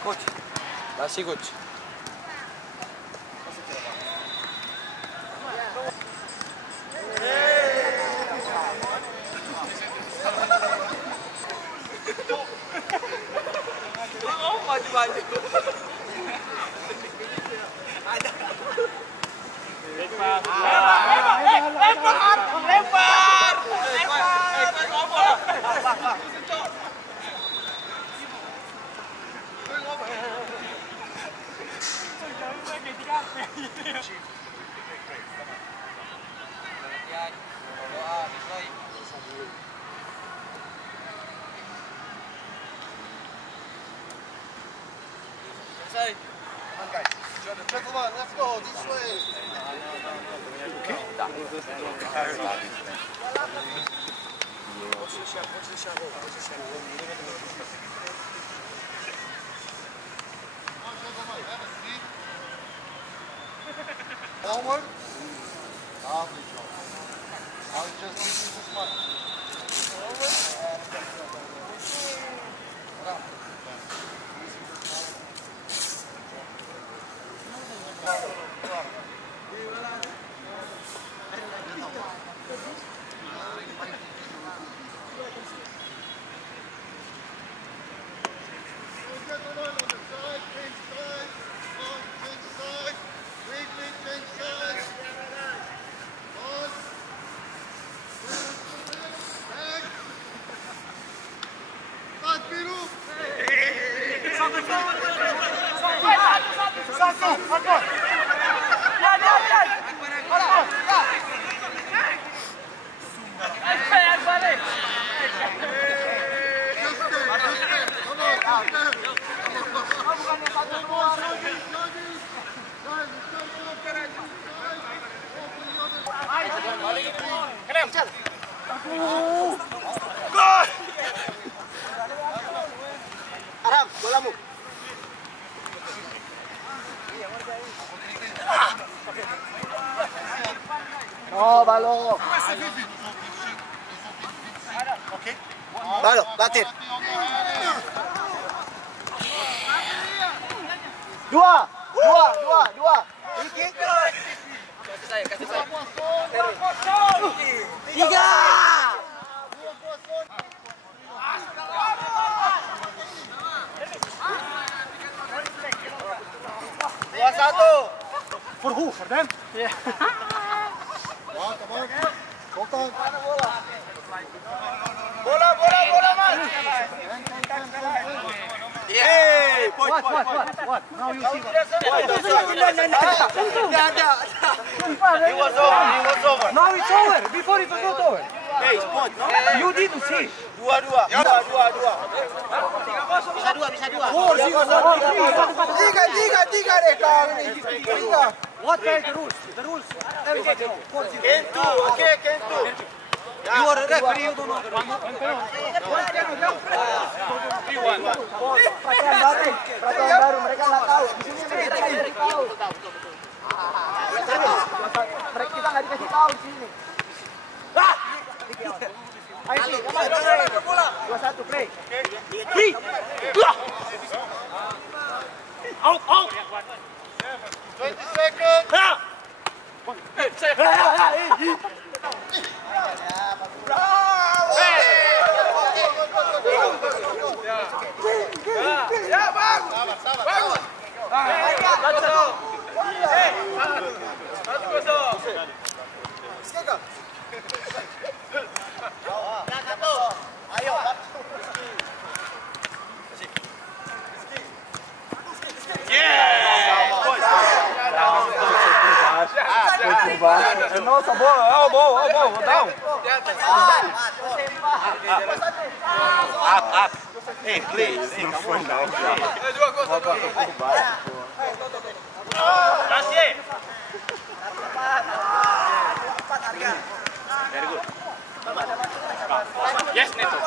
Coach, kasih coach. Oh, maju-maju. Ada. Lempar. Come on, guys. Gentlemen, let's go this way. Forward. Lovely job. Now it's just using the spot. Forward. Around. Aram, bolamu. No, ballo. Okay. Ballo, batir. Dua. Kasih saya. Tiga. 2-1. For who? For them? Yeah. Come on. Hold on. Bola, man. Hey, What? Now you see what? He was over. Now it's over. Before it was not over. Hey, spot, no? You didn't see. Dua. Bisa dua. Four, zero, one, three. Tiga deh kau ini. Tiga. What are the rules? The rules. Everybody know. 4-0. Kentu, okay, Kentu. You are a referee, you don't know the rules. Peraturan baru, mereka nggak tahu. Di sini mereka nggak tahu. Mereka kita nggak dikasih tahu di sini. Ayo, 2-1, play. Three. Out. 20 seconds. É nossa bola. Ó, boa, down. Up. Hey, please. Não foi não. Very good. Yes, Neto.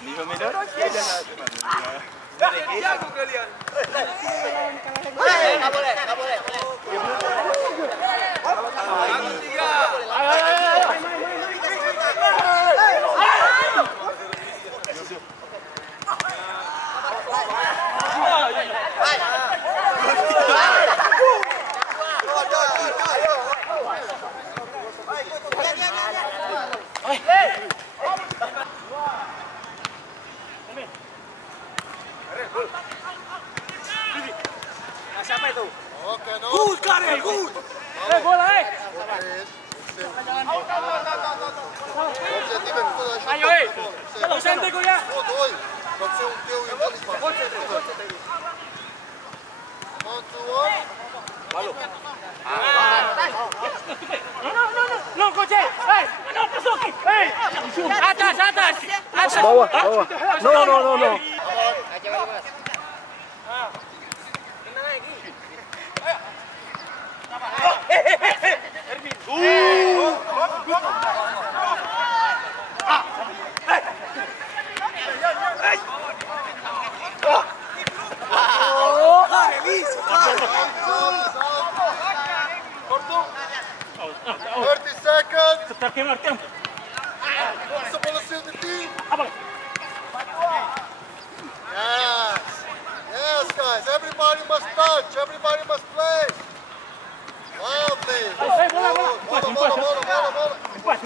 Nível melhorou aqui, né? Jago kalian. Nggak boleh. Bagus 3. Siapa itu? Oke, no. Good, Karel, good. Bola, Ayo, Kalau santai kau ya. No, coche. No, pasuki. Atas. Bawah. No. Terkemar. What's the ball in the team? Yes, guys. Everybody must touch. Everybody must play. Lovely. Bola. Bola. Empat,